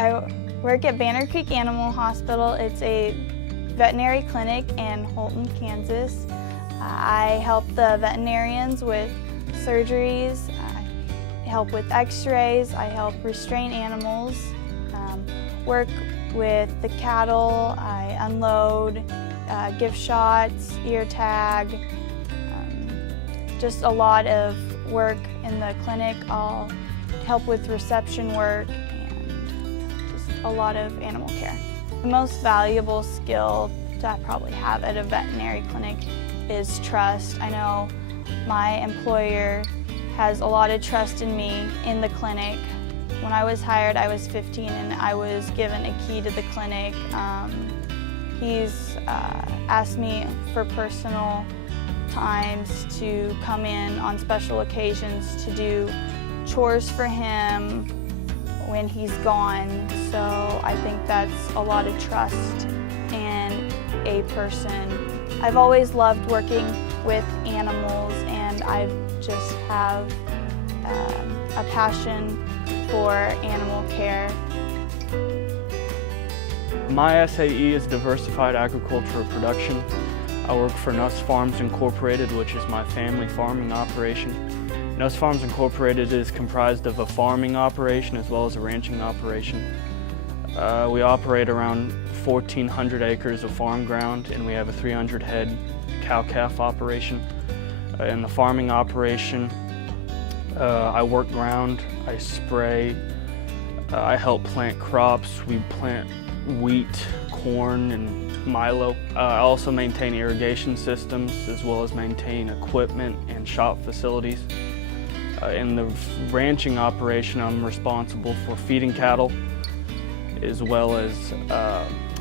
I work at Banner Creek Animal Hospital. It's a veterinary clinic in Holton, Kansas. I help the veterinarians with surgeries, I help with x-rays, I help restrain animals, work with the cattle, I unload, give shots, ear tag, just a lot of work in the clinic. I'll help with reception work and just a lot of animal care. The most valuable skill to I probably have at a veterinary clinic is trust. I know my employer has a lot of trust in me in the clinic. When I was hired, I was 15 and I was given a key to the clinic. He's asked me for personal times to come in on special occasions to do chores for him when he's gone. So I think that's a lot of trust in a person. I've always loved working with animals, and I just have a passion for animal care. My SAE is Diversified Agricultural Production. I work for Nuss Farms Incorporated, which is my family farming operation. Nuss Farms Incorporated is comprised of a farming operation as well as a ranching operation. We operate around 1,400 acres of farm ground, and we have a 300 head cow-calf operation. In the farming operation, I work ground, I spray, I help plant crops. We plant wheat, corn, and milo. I also maintain irrigation systems as well as maintain equipment and shop facilities. In the ranching operation, I'm responsible for feeding cattle as well as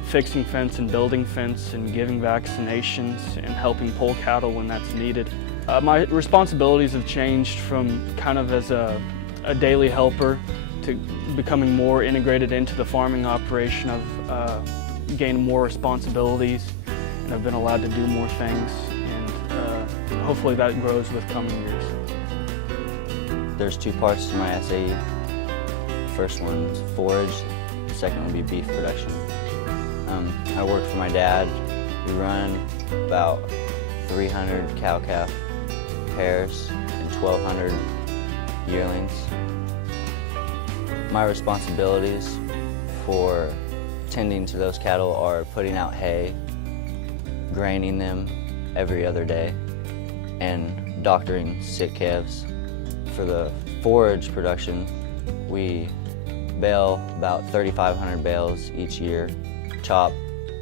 fixing fence and building fence and giving vaccinations and helping pull cattle when that's needed. My responsibilities have changed from kind of as a daily helper to becoming more integrated into the farming operation. I've gained more responsibilities and I've been allowed to do more things, and hopefully that grows with coming years. There's two parts to my SAE. The first one is forage, the second would be beef production. I work for my dad. We run about 300 cow-calf pairs and 1,200 yearlings. My responsibilities for tending to those cattle are putting out hay, graining them every other day, and doctoring sick calves. For the forage production, we bale about 3,500 bales each year, chop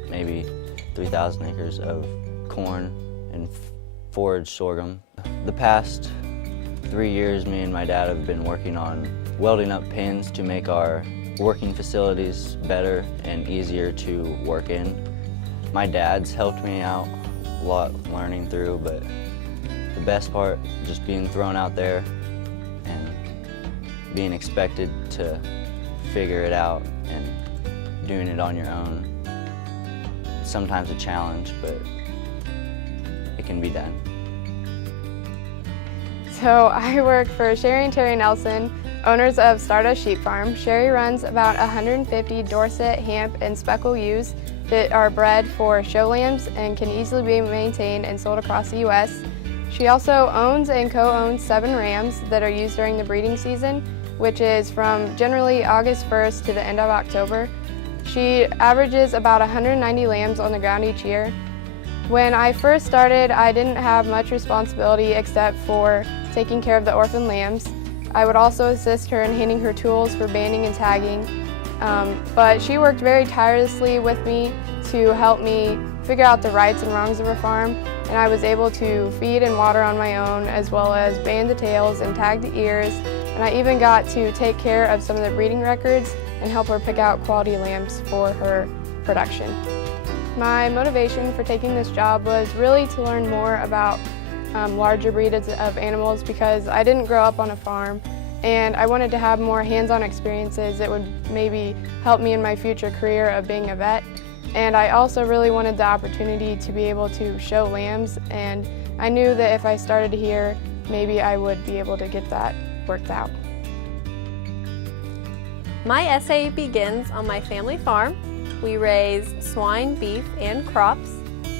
maybe 3,000 acres of corn and forage sorghum. The past 3 years, me and my dad have been working on welding up pins to make our working facilities better and easier to work in. My dad's helped me out a lot learning through, but the best part, just being thrown out there and being expected to figure it out and doing it on your own. It's sometimes a challenge, but it can be done. So I work for Sherry and Terry Nelson, owners of Stardust Sheep Farm. Sherry runs about 150 Dorset, Hamp, and Speckle ewes that are bred for show lambs and can easily be maintained and sold across the U.S. She also owns and co-owns 7 rams that are used during the breeding season, which is from generally August 1st to the end of October. She averages about 190 lambs on the ground each year. When I first started, I didn't have much responsibility except for taking care of the orphan lambs. I would also assist her in handing her tools for banding and tagging, but she worked very tirelessly with me to help me figure out the rights and wrongs of her farm, and I was able to feed and water on my own, as well as band the tails and tag the ears, and I even got to take care of some of the breeding records and help her pick out quality lambs for her production. My motivation for taking this job was really to learn more about larger breeds of animals, because I didn't grow up on a farm and I wanted to have more hands-on experiences that would maybe help me in my future career of being a vet. And I also really wanted the opportunity to be able to show lambs, and I knew that if I started here, maybe I would be able to get that worked out. My SAE begins on my family farm. We raise swine, beef, and crops.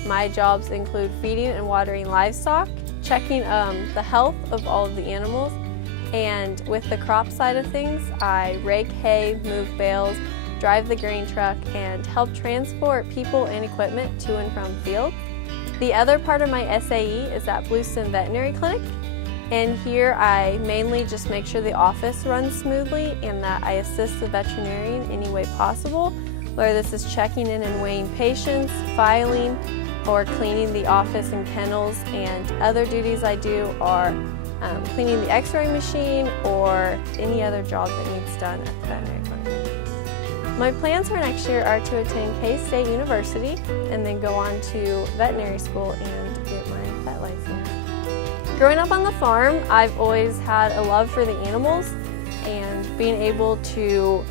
My jobs include feeding and watering livestock, checking the health of all of the animals, and with the crop side of things, I rake hay, move bales, drive the grain truck, and help transport people and equipment to and from field. The other part of my SAE is at Blueston Veterinary Clinic, and here I mainly just make sure the office runs smoothly and that I assist the veterinarian any way possible, whether this is checking in and weighing patients, filing, or cleaning the office and kennels, and other duties I do are cleaning the x-ray machine or any other job that needs done at the veterinary clinic. My plans for next year are to attend K-State University and then go on to veterinary school and get my vet license. Growing up on the farm, I've always had a love for the animals, and being able to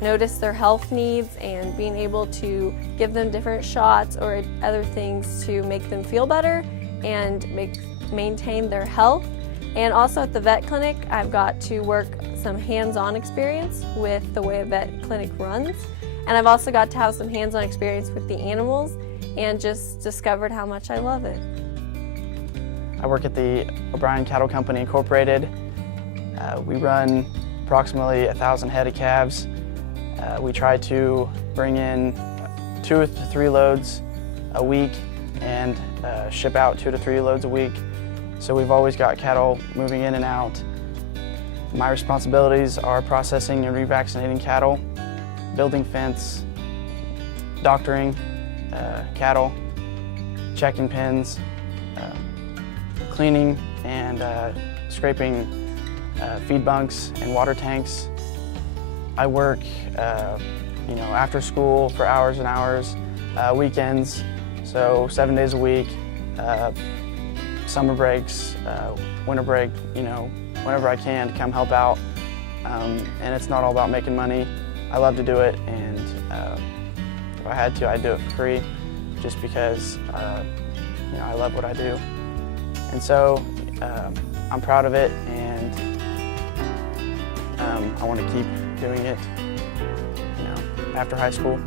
notice their health needs and being able to give them different shots or other things to make them feel better and maintain their health. And also at the vet clinic, I've got to work some hands-on experience with the way a vet clinic runs. And I've also got to have some hands-on experience with the animals and just discovered how much I love it. I work at the O'Brien Cattle Company Incorporated. We run approximately 1,000 head of calves. We try to bring in 2 to 3 loads a week and ship out 2 to 3 loads a week. So we've always got cattle moving in and out. My responsibilities are processing and revaccinating cattle, building fence, doctoring cattle, checking pens, cleaning and scraping feed bunks and water tanks. I work after school for hours and hours, weekends, so 7 days a week, summer breaks, winter break, whenever I can to come help out. And it's not all about making money. I love to do it, and if I had to, I'd do it for free just because I love what I do. And so I'm proud of it, and I want to keep doing it after high school.